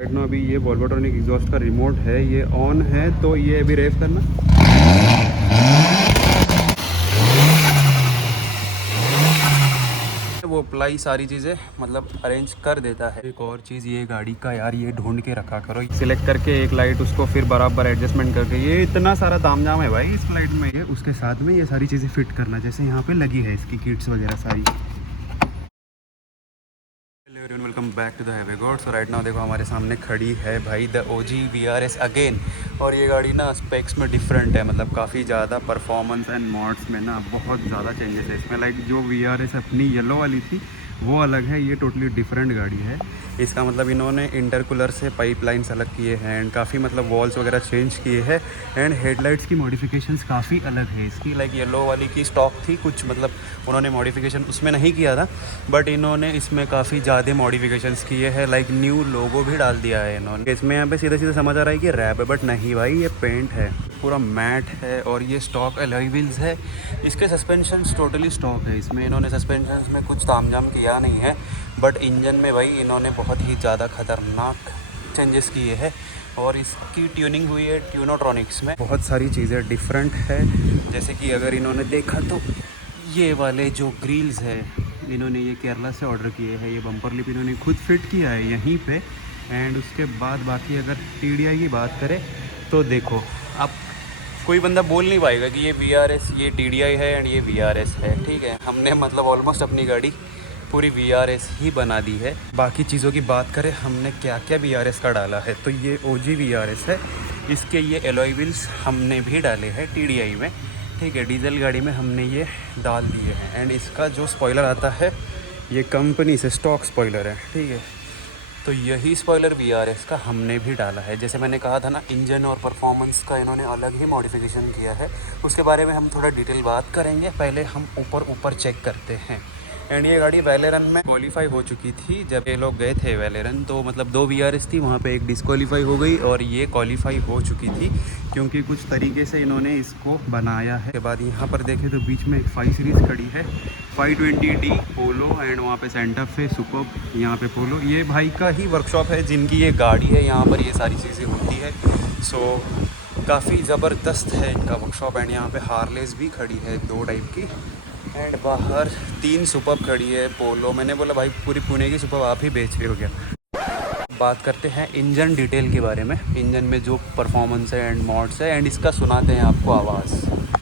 Right no अभी ये वॉल्वोट्रॉनिक exhaust का रिमोट है, ये ऑन है तो ये अभी रेव करना। वो प्लाई सारी चीज़ें मतलब अरेंज कर देता है। एक और चीज़ ये गाड़ी का यार, ये ढूंढ के रखा करो, सिलेक्ट करके एक लाइट उसको फिर बराबर एडजस्टमेंट करके, ये इतना सारा तामझाम है भाई इस लाइट में। ये उसके साथ में ये सारी चीज़ें फिट करना, जैसे यहाँ पे लगी है इसकी किट्स वगैरह सारी। Hello everyone, welcome back to the Highway God. So right now देखो हमारे सामने खड़ी है भाई द OG VRS अगेन। और ये गाड़ी ना स्पेक्स में डिफरेंट है, मतलब काफ़ी ज़्यादा परफॉर्मेंस एंड मॉड्स में ना बहुत ज़्यादा चेंजेस है इसमें। लाइक जो VRS अपनी येलो वाली थी वो अलग है, ये टोटली डिफरेंट गाड़ी है। इसका मतलब इन्होंने इंटरकूलर से पाइपलाइंस अलग किए हैं एंड काफ़ी मतलब वॉल्स वगैरह चेंज किए हैं एंड हेडलाइट्स की मॉडिफिकेशंस काफ़ी अलग है इसकी। लाइक येलो वाली की स्टॉक थी कुछ, मतलब उन्होंने मॉडिफिकेशन उसमें नहीं किया था, बट इन्होंने इसमें काफ़ी ज़्यादा मॉडिफिकेशंस किए हैं। लाइक न्यू लोगो भी डाल दिया है इन्होंने इसमें। यहाँ पे सीधा सीधा समझ आ रहा है कि रैप है, बट नहीं भाई ये पेंट है, पूरा मैट है। और ये स्टॉक अलॉय व्हील्स है। इसके सस्पेंशन टोटली स्टॉक है, इसमें इन्होंने सस्पेंशन में कुछ तामझाम किया नहीं है, बट इंजन में भाई इन्होंने बहुत ही ज़्यादा ख़तरनाक चेंजेस किए हैं। और इसकी ट्यूनिंग हुई है ट्यूनोट्रॉनिक्स में, बहुत सारी चीज़ें डिफरेंट है। जैसे कि अगर इन्होंने देखा तो ये वाले जो ग्रिल्स है इन्होंने ये केरला से ऑर्डर किए हैं। ये बम्पर लिप इन्होंने खुद फिट किया है यहीं पे। एंड उसके बाद बाकी अगर TDI की बात करें तो देखो, आप कोई बंदा बोल नहीं पाएगा कि ये VRS ये TDI है एंड ये VRS है। ठीक है, हमने मतलब ऑलमोस्ट अपनी गाड़ी पूरी VRS ही बना दी है। बाकी चीज़ों की बात करें हमने क्या क्या VRS का डाला है, तो ये OG VRS है। इसके ये एलॉय व्हील्स हमने भी डाले हैं TDI में। ठीक है, डीजल गाड़ी में हमने ये डाल दिए हैं। एंड इसका जो स्पॉइलर आता है ये कंपनी से स्टॉक स्पॉइलर है। ठीक है, तो यही स्पॉइलर VRS का हमने भी डाला है। जैसे मैंने कहा था ना, इंजन और परफॉर्मेंस का इन्होंने अलग ही मॉडिफिकेशन किया है, उसके बारे में हम थोड़ा डिटेल बात करेंगे। पहले हम ऊपर चेक करते हैं। एंड ये गाड़ी वेलेरन में क्वालिफाई हो चुकी थी जब ये लोग गए थे वेलेरन, तो मतलब 2 VRS थी, वहाँ पे एक डिस्क्वालीफाई हो गई और ये क्वालिफाई हो चुकी थी क्योंकि कुछ तरीके से इन्होंने इसको बनाया है। के बाद यहाँ पर देखें तो बीच में एक 5 सीरीज़ खड़ी है, 520D पोलो। एंड वहाँ पे सेंटर पे सुपर, यहाँ पे पोलो। ये भाई का ही वर्कशॉप है जिनकी ये गाड़ी है, यहाँ पर ये सारी चीज़ें होती है। सो काफ़ी ज़बरदस्त है इनका वर्कशॉप। एंड यहाँ पे हार्लेस भी खड़ी है 2 टाइप की। एंड बाहर 3 सुपर खड़ी है पोलो। मैंने बोला भाई पूरी पुणे की सुपर आप ही बेच रहे हो क्या। बात करते हैं इंजन डिटेल के बारे में, इंजन में जो परफॉर्मेंस है एंड मॉड्स है, एंड इसका सुनाते हैं आपको आवाज़।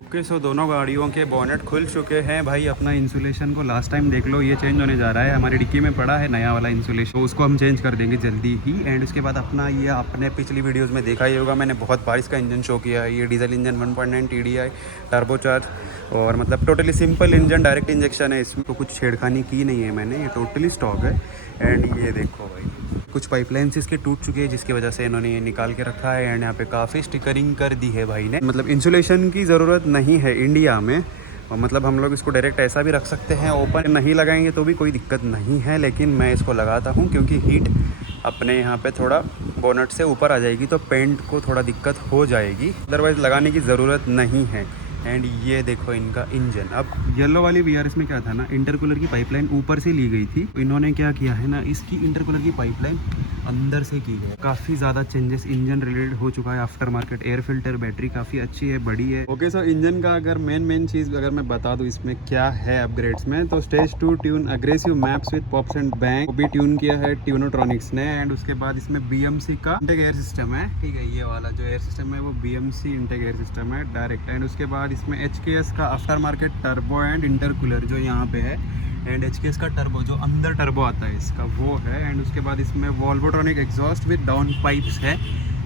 ओके, सो दोनों गाड़ियों के बोनेट खुल चुके हैं भाई। अपना इंसुलेशन को लास्ट टाइम देख लो, ये चेंज होने जा रहा है। हमारी डिक्की में पड़ा है नया वाला इंसुलेशन, तो उसको हम चेंज कर देंगे जल्दी ही। एंड उसके बाद अपना ये आपने पिछली वीडियोस में देखा ही होगा, मैंने बहुत बार इसका इंजन शो किया है। ये डीजल इंजन 1.9 TDI टर्बोचार्ज, और मतलब totally simple engine, direct injection है। इसमें तो कुछ छेड़खानी की नहीं है मैंने, ये टोटली स्टॉक है। एंड ये देखो भाई, कुछ पाइपलाइंस इसके टूट चुके हैं जिसकी वजह से इन्होंने ये निकाल के रखा है। एंड यहाँ पे काफ़ी स्टिकरिंग कर दी है भाई ने। मतलब इंसुलेशन की ज़रूरत नहीं है इंडिया में, और मतलब हम लोग इसको डायरेक्ट ऐसा भी रख सकते हैं, ओपन नहीं लगाएंगे तो भी कोई दिक्कत नहीं है। लेकिन मैं इसको लगाता हूँ क्योंकि हीट अपने यहाँ पे थोड़ा बोनट से ऊपर आ जाएगी तो पेंट को थोड़ा दिक्कत हो जाएगी, अदरवाइज़ लगाने की ज़रूरत नहीं है। एंड ये देखो इनका इंजन। अब येलो वाली VRS में क्या था ना, इंटरकूलर की पाइपलाइन ऊपर से ली गई थी, इन्होंने क्या किया है ना, इसकी इंटरकूलर की पाइपलाइन अंदर से की है। काफ़ी ज़्यादा चेंजेस इंजन रिलेटेड हो चुका है। After market air filter, battery काफ़ी अच्छी है, बड़ी है। ओके, सो इंजन का अगर मेन चीज़ अगर मैं बता दूँ इसमें क्या है अपग्रेड्स में, तो stage 2 tune aggressive maps with pops and bang भी ट्यून किया है ट्यूनोट्रॉनिक्स ने। एंड उसके बाद इसमें BMC का इंटेक एयर सिस्टम है। ठीक है, ये वाला जो एयर सिस्टम है वो BMC इंटेक एयर सिस्टम है डायरेक्ट। एंड उसके बाद इसमें HKS का after market turbo and intercooler जो यहाँ पे है, एंड HKS का टर्बो जो अंदर टर्बो आता है इसका वो है। एंड उसके बाद इसमें वॉल्वोट्रॉनिक एग्जॉस्ट विद डाउन पाइप्स है।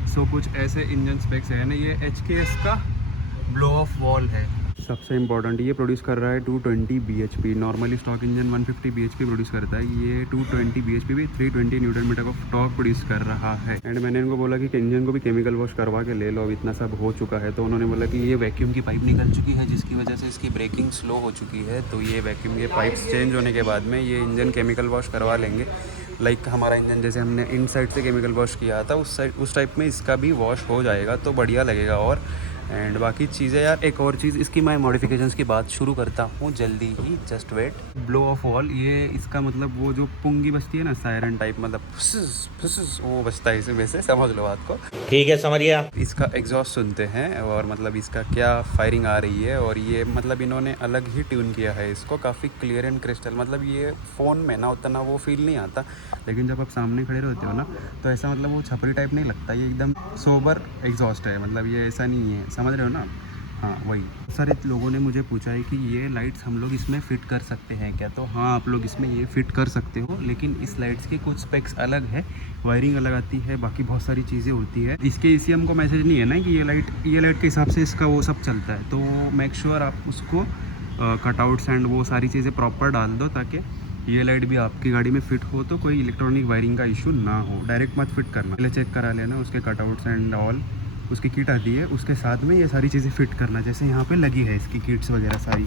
सो कुछ ऐसे इंजन स्पेक्स है ना। ये HKS का ब्लो ऑफ वॉल है सबसे इम्पोर्टेंट। ये प्रोड्यूस कर रहा है 220 bhp। Normally stock engine 150 bhp produce करता है, ये 220 bhp भी 320 newton metre of torque produce कर रहा है। एंड मैंने इनको बोला कि इंजन को भी केमिकल वॉश करवा के ले लो, अब इतना सब हो चुका है। तो उन्होंने बोला कि ये वैक्यूम की पाइप निकल चुकी है जिसकी वजह से इसकी ब्रेकिंग स्लो हो चुकी है, तो ये वैक्यूम के पाइप्स चेंज होने के बाद में ये इंजन केमिकल वॉश करवा लेंगे। लाइक हमारा इंजन जैसे हमने इन साइड से केमिकल वॉश किया था उस टाइप में इसका भी वॉश हो जाएगा तो बढ़िया लगेगा। और एंड बाकी चीज़ें यार, एक और चीज़ इसकी मैं मॉडिफिकेशंस की बात शुरू करता हूँ जल्दी ही, just wait. Blow off wall, ये इसका मतलब वो जो पुंगी बजती है ना, सायरन टाइप, मतलब फुस फुस वो बजता है इसे, वैसे समझ लो बात को। ठीक है, समझ गया। इसका एग्जॉस्ट सुनते हैं और मतलब इसका क्या फायरिंग आ रही है, और ये मतलब इन्होंने अलग ही ट्यून किया है इसको, काफ़ी क्लियर एंड क्रिस्टल। मतलब ये फ़ोन में ना उतना वो फील नहीं आता, लेकिन जब आप सामने खड़े रहते हो ना तो ऐसा मतलब वो छपरी टाइप नहीं लगता, ये एकदम सोबर एग्जॉस्ट है। मतलब ये ऐसा नहीं है, समझ रहे हो ना। हाँ वही। सारे लोगों ने मुझे पूछा है कि ये लाइट्स हम लोग इसमें फ़िट कर सकते हैं क्या, तो हाँ आप लोग इसमें ये फ़िट कर सकते हो, लेकिन इस लाइट्स की कुछ स्पेक्स अलग है, वायरिंग अलग आती है, बाकी बहुत सारी चीज़ें होती है। इसके ECM को मैसेज नहीं है ना कि ये लाइट के हिसाब से इसका वो सब चलता है, तो मेक श्योर आप उसको कटआउट्स एंड वो सारी चीज़ें प्रॉपर डाल दो, ताकि ये लाइट भी आपकी गाड़ी में फ़िट हो तो कोई इलेक्ट्रॉनिक वायरिंग का इशू ना हो। डायरेक्ट मत फिट करना, पहले चेक करा लेना उसके कटआउट्स एंड ऑल, उसकी किट आती है, उसके साथ में ये सारी चीज़ें फ़िट करना, जैसे यहाँ पे लगी है इसकी किट्स वगैरह सारी।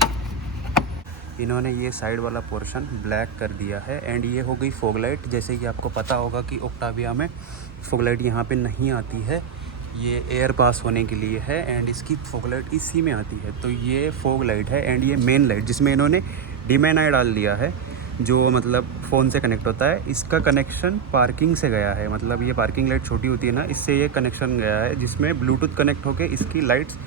इन्होंने ये साइड वाला पोर्शन ब्लैक कर दिया है, एंड ये हो गई फॉग लाइट। जैसे कि आपको पता होगा कि ओक्टाविया में फॉग लाइट यहाँ पे नहीं आती है, ये एयर पास होने के लिए है, एंड इसकी फॉग लाइट इसी में आती है। तो ये फॉग लाइट है, एंड ये मेन लाइट जिसमें इन्होंने DMI डाल दिया है, जो मतलब फ़ोन से कनेक्ट होता है। इसका कनेक्शन पार्किंग से गया है, मतलब ये पार्किंग लाइट छोटी होती है ना, इससे ये कनेक्शन गया है, जिसमें ब्लूटूथ कनेक्ट होकर इसकी लाइट्स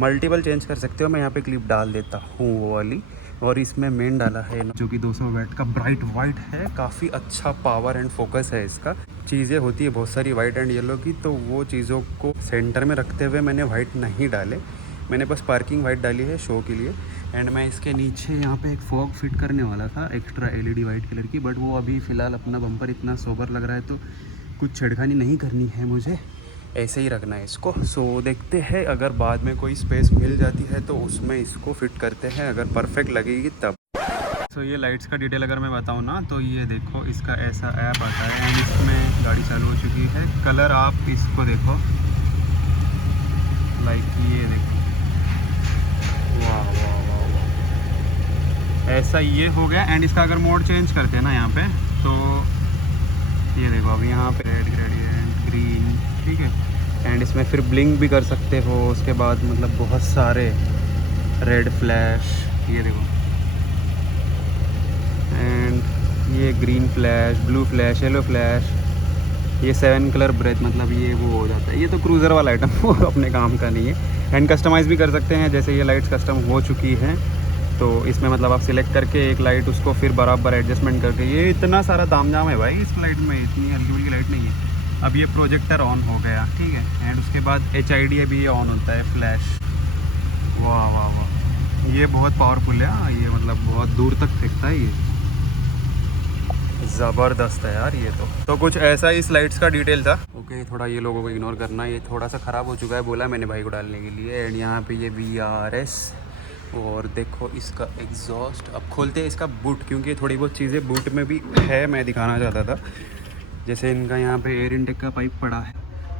मल्टीपल चेंज कर सकते हो। मैं यहाँ पे क्लिप डाल देता हूँ वो वाली। और इसमें मेन डाला है जो कि 200 वाट का ब्राइट वाइट है, काफ़ी अच्छा पावर एंड फोकस है इसका। चीज़ें होती है बहुत सारी वाइट एंड येलो की, तो वो चीज़ों को सेंटर में रखते हुए मैंने वाइट नहीं डाले, मैंने बस पार्किंग वाइट डाली है शो के लिए। एंड मैं इसके नीचे यहाँ पे एक फॉग फिट करने वाला था एक्स्ट्रा LED वाइट कलर की, बट वो अभी फ़िलहाल अपना बम्पर इतना सोबर लग रहा है तो कुछ छेड़खानी नहीं करनी है मुझे, ऐसे ही रखना है इसको। सो देखते हैं, अगर बाद में कोई स्पेस मिल जाती है तो उसमें इसको फिट करते हैं, अगर परफेक्ट लगेगी तब। सो ये लाइट्स का डिटेल अगर मैं बताऊँ ना, तो ये देखो इसका ऐसा ऐप आता है, एंड इसमें गाड़ी चालू हो चुकी है। कलर आप इसको देखो, लाइक ये देखो, वाह वाह वाह वाह, ऐसा ये हो गया। एंड इसका अगर मोड चेंज करते हैं ना यहाँ पे, तो ये देखो अभी यहाँ पे रेड ग्रेडियंट ग्रीन, ठीक है। एंड इसमें फिर ब्लिंक भी कर सकते हो, उसके बाद मतलब बहुत सारे रेड फ्लैश, ये देखो, एंड ये green flash, blue flash, yellow flash, ये 7 कलर ब्रेथ, मतलब ये वो हो जाता है। ये तो क्रूज़र वाला आइटम वो अपने काम का नहीं है। एंड कस्टमाइज़ भी कर सकते हैं, जैसे ये लाइट्स कस्टम हो चुकी हैं, तो इसमें मतलब आप सिलेक्ट करके एक लाइट उसको फिर बराबर एडजस्टमेंट करके, ये इतना सारा तामझाम है भाई इस लाइट में, इतनी हल्की फुल्की लाइट नहीं है। अब ये प्रोजेक्टर ऑन हो गया, ठीक है। एंड उसके बाद HID अभी ये ऑन होता है, फ्लैश, वाह वाह वाह, ये बहुत पावरफुल है। हाँ ये मतलब बहुत दूर तक फेंकता है, ये ज़बरदस्त है यार ये तो कुछ ऐसा ही इस लाइट्स का डिटेल था। ओके, थोड़ा ये लोगों को इग्नोर करना, ये थोड़ा सा ख़राब हो चुका है, बोला मैंने भाई को डालने के लिए। एंड यहाँ पे ये VRS, और देखो इसका एग्जॉस्ट। अब खोलते हैं इसका बूट, क्योंकि थोड़ी बहुत चीज़ें बूट में भी है, मैं दिखाना चाहता था। जैसे इनका यहाँ पे एयर इनटेक का पाइप पड़ा है,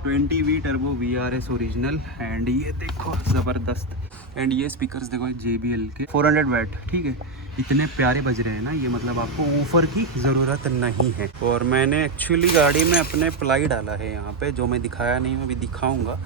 20V turbo VRS original, and ये देखो ज़बरदस्त। एंड ये स्पीकर्स देखो JBL के 400 वाट, ठीक है, इतने प्यारे बज रहे हैं ना ये, मतलब आपको ऊपर की ज़रूरत नहीं है। और मैंने एक्चुअली गाड़ी में अपने प्लाई डाला है यहाँ पे, जो मैं दिखाया नहीं, मैं अभी दिखाऊंगा।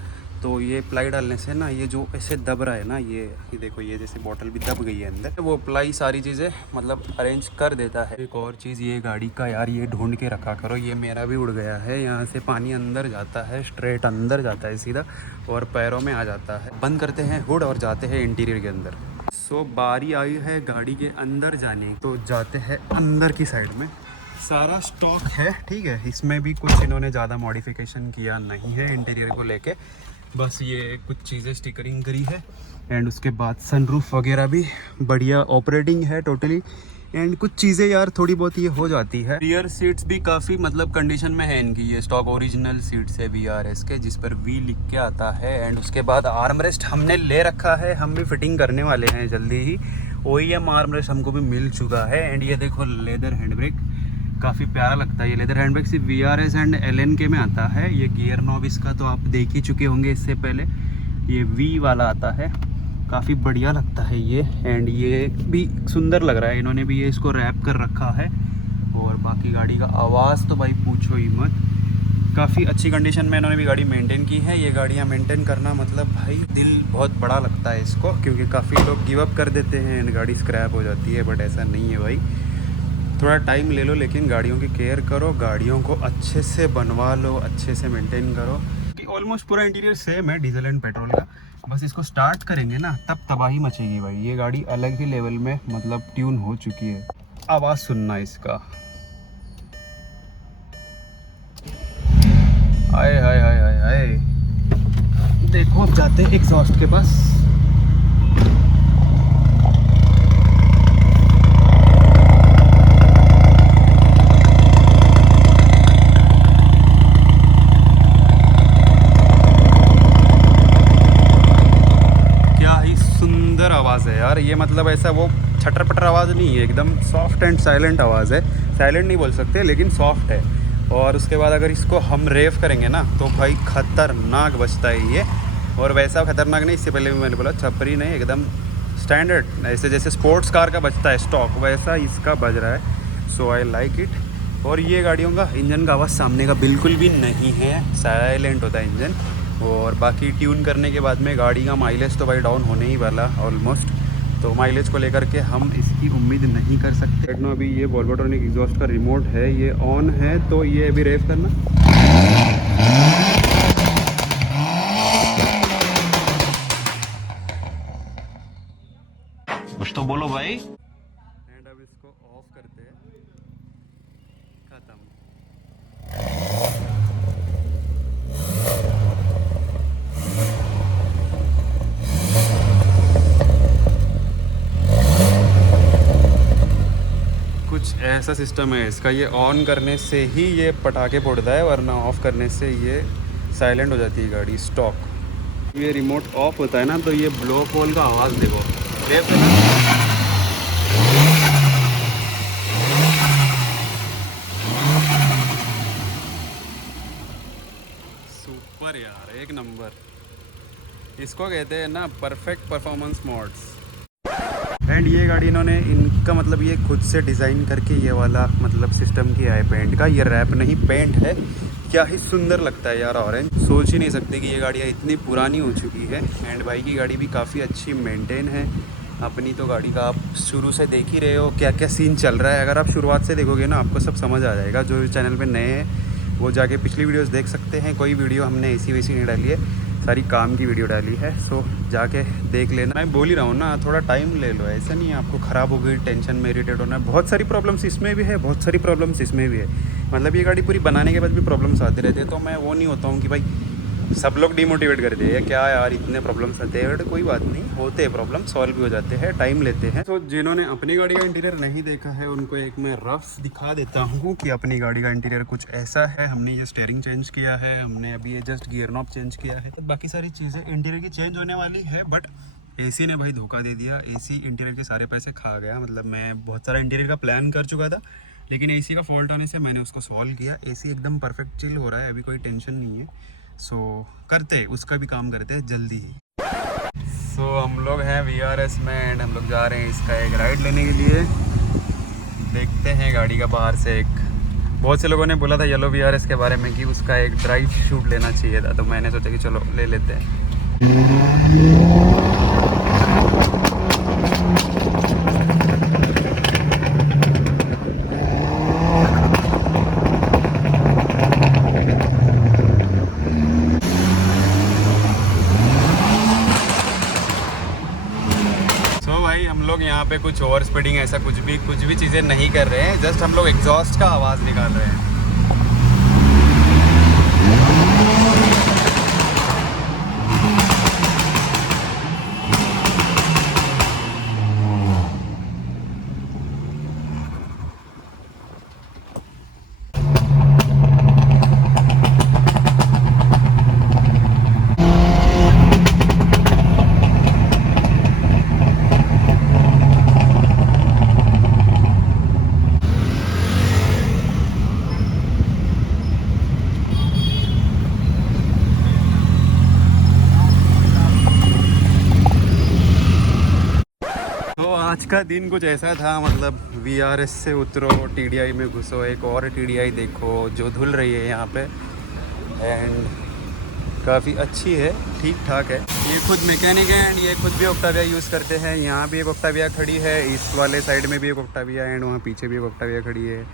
तो ये प्लाई डालने से ना, ये जो ऐसे दब रहा है ना, ये देखो, ये जैसे बॉटल भी दब गई है अंदर, वो प्लाई सारी चीज़ें मतलब अरेंज कर देता है। एक और चीज़ ये गाड़ी का यार, ये ढूंढ के रखा करो, ये मेरा भी उड़ गया है। यहाँ से पानी अंदर जाता है, स्ट्रेट अंदर जाता है सीधा, और पैरों में आ जाता है। बंद करते हैं हुड और जाते हैं इंटीरियर के अंदर। सो बारी आई है गाड़ी के अंदर जाने, तो जाते हैं अंदर की साइड में। सारा स्टॉक है, ठीक है, इसमें भी कुछ इन्होंने ज़्यादा मॉडिफिकेशन किया नहीं है इंटीरियर को लेके, बस ये कुछ चीज़ें स्टिकरिंग करी है। एंड उसके बाद सनरूफ वगैरह भी बढ़िया ऑपरेटिंग है टोटली। एंड कुछ चीज़ें यार थोड़ी बहुत ये हो जाती है। रियर सीट्स भी काफ़ी मतलब कंडीशन में है इनकी, ये स्टॉक ओरिजिनल सीट्स है VRS के, जिस पर V लिख के आता है। एंड उसके बाद आर्मरेस्ट हमने ले रखा है, हम भी फिटिंग करने वाले हैं जल्दी ही। OEM आर्मरेस्ट हमको भी मिल चुका है। एंड ये देखो लेदर हैंड ब्रेक, काफ़ी प्यारा लगता है ये लेदर हैंड ब्रेक। सिर्फ VRS एंड LNK में आता है। ये गियर नॉब इसका तो आप देख ही चुके होंगे इससे पहले, ये V वाला आता है, काफ़ी बढ़िया लगता है ये। एंड ये भी सुंदर लग रहा है, इन्होंने भी ये इसको रैप कर रखा है। और बाकी गाड़ी का आवाज़ तो भाई पूछो ही मत, काफ़ी अच्छी कंडीशन में इन्होंने भी गाड़ी मेंटेन की है। ये गाड़ियाँ मेंटेन करना मतलब भाई दिल बहुत बड़ा लगता है इसको, क्योंकि काफ़ी लोग गिव अप कर देते हैं एंड गाड़ी स्क्रैप हो जाती है, बट ऐसा नहीं है भाई। थोड़ा टाइम ले लो लेकिन गाड़ियों की केयर करो, गाड़ियों को अच्छे से बनवा लो, अच्छे से मेंटेन करो। कि ऑलमोस्ट पूरा इंटीरियर सेम है डीजल एंड पेट्रोल का, बस इसको स्टार्ट करेंगे ना तब तबाही मचेगी भाई। ये गाड़ी अलग ही लेवल में मतलब ट्यून हो चुकी है। आवाज़ सुनना इसका, हाय हाय हाय हाय हाय। देखो अब जाते हैं एग्जॉस्ट के पास। क्या ही सुंदर आवाज़ है यार ये, मतलब ऐसा वो छटर पटर आवाज़ नहीं है, एकदम सॉफ्ट एंड साइलेंट आवाज़ है। साइलेंट नहीं बोल सकते लेकिन सॉफ्ट है। और उसके बाद अगर इसको हम रेव करेंगे ना तो भाई ख़तरनाक बजता है ये। और वैसा ख़तरनाक नहीं, इससे पहले भी मैंने बोला छपरी नहीं, एकदम स्टैंडर्ड, ऐसे जैसे स्पोर्ट्स कार का बजता है स्टॉक, वैसा इसका बज रहा है। सो आई लाइक इट। और ये गाड़ियों का इंजन का आवाज़ सामने का बिल्कुल भी नहीं है, साइलेंट होता है इंजन। और बाकी ट्यून करने के बाद में गाड़ी का माइलेज तो भाई डाउन होने ही वाला ऑलमोस्ट, तो माइलेज को लेकर के हम इसकी उम्मीद नहीं कर सकते। नो अभी ये वोल्वोट्रॉनिक एग्जॉस्ट का रिमोट है, ये ऑन है तो ये अभी रेव करना। कुछ तो बोलो भाई। एंड अब इसको ऑफ करते हैं, खत्म। कुछ ऐसा सिस्टम है इसका, ये ऑन करने से ही ये पटाखे फोड़ता है, वरना ऑफ़ करने से ये साइलेंट हो जाती है गाड़ी स्टॉक। ये रिमोट ऑफ होता है ना तो ये ब्लो पोल का आवाज़ देखो, रेव है ना। सुपर यार, एक नंबर। इसको कहते हैं ना परफेक्ट परफॉर्मेंस मोड्स। एंड ये गाड़ी इन्होंने इनका मतलब ये खुद से डिज़ाइन करके ये वाला मतलब सिस्टम किया है पेंट का। ये रैप नहीं पेंट है, क्या ही सुंदर लगता है यार ऑरेंज। सोच ही नहीं सकते कि ये गाड़ियाँ इतनी पुरानी हो चुकी है। एंड भाई की गाड़ी भी काफ़ी अच्छी मेंटेन है। अपनी तो गाड़ी का आप शुरू से देख ही रहे हो क्या क्या सीन चल रहा है। अगर आप शुरुआत से देखोगे ना आपको सब समझ आ जाएगा। जो चैनल पे नए हैं वो जाके पिछली वीडियोस देख सकते हैं। कोई वीडियो हमने ऐसी वैसी नहीं डाली है, सारी काम की वीडियो डाली है। सो जाके देख लेना। मैं बोल ही रहा हूँ ना, थोड़ा टाइम ले लो, ऐसा नहीं है आपको ख़राब हो गई टेंशन में इरिटेट होना है। बहुत सारी प्रॉब्लम्स इसमें भी है, बहुत सारी प्रॉब्लम्स इसमें भी है। मतलब ये गाड़ी पूरी बनाने के बाद भी प्रॉब्लम्स आते रहते हैं, तो मैं वो नहीं होता हूँ कि भाई सब लोग डिमोटिवेट कर दिए क्या यार इतने प्रॉब्लम्स आते हैं। कोई बात नहीं, होते हैं प्रॉब्लम, सॉल्व भी हो जाते हैं, टाइम लेते हैं। तो जिन्होंने अपनी गाड़ी का इंटीरियर नहीं देखा है उनको एक मैं रफ दिखा देता हूँ कि अपनी गाड़ी का इंटीरियर कुछ ऐसा है। हमने ये स्टीयरिंग चेंज किया है, हमने अभी ये जस्ट गियर नॉब चेंज किया है। बाकी सारी चीज़ें इंटीरियर की चेंज होने वाली है, बट एसी ने भाई धोखा दे दिया। एसी इंटीरियर के सारे पैसे खा गया। मतलब मैं बहुत सारा इंटीरियर का प्लान कर चुका था, लेकिन एसी का फॉल्ट आने से मैंने उसको सॉल्व किया। एसी एकदम परफेक्ट चिल हो रहा है, अभी कोई टेंशन नहीं है। सो करते उसका भी काम करते हैं जल्दी ही। सो हम लोग हैं VRS में एंड हम लोग जा रहे हैं इसका एक राइड लेने के लिए। देखते हैं गाड़ी का बाहर से एक, बहुत से लोगों ने बोला था येलो VRS के बारे में कि उसका एक ड्राइव शूट लेना चाहिए था, तो मैंने सोचा कि चलो ले लेते हैं। हम लोग यहाँ पे कुछ ओवर स्पीडिंग ऐसा कुछ भी चीज़ें नहीं कर रहे हैं, जस्ट हम लोग एग्जॉस्ट का आवाज़ निकाल रहे हैं। आज का दिन कुछ ऐसा था, मतलब VRS से उतरो TDI में घुसो, एक और TDI देखो जो धुल रही है यहाँ पे। एंड काफ़ी अच्छी है, ठीक ठाक है। ये खुद मैकेनिक है एंड ये खुद भी ऑक्टाविया यूज़ करते हैं। यहाँ भी एक ऑक्टाविया खड़ी है, इस वाले साइड में भी एक ऑक्टाविया एंड वहाँ पीछे भी एक ऑक्टाविया खड़ी है।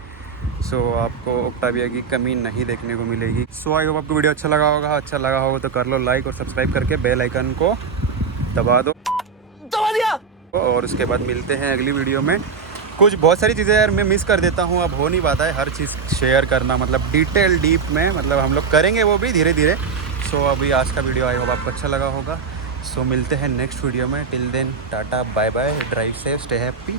सो आपको ऑक्टाविया की कमी नहीं देखने को मिलेगी। सो आई होप आपको वीडियो अच्छा लगा होगा। अच्छा लगा होगा तो कर लो लाइक और सब्सक्राइब करके बेल आइकन को दबा दिया। और उसके बाद मिलते हैं अगली वीडियो में। कुछ बहुत सारी चीज़ें यार मैं मिस कर देता हूँ, अब हो नहीं पाता है हर चीज़ शेयर करना, मतलब डिटेल डीप में, मतलब हम लोग करेंगे वो भी धीरे धीरे। सो अभी आज का वीडियो आई होप आपको अच्छा लगा होगा। सो मिलते हैं नेक्स्ट वीडियो में। Till then tata bye bye, drive safe, stay happy.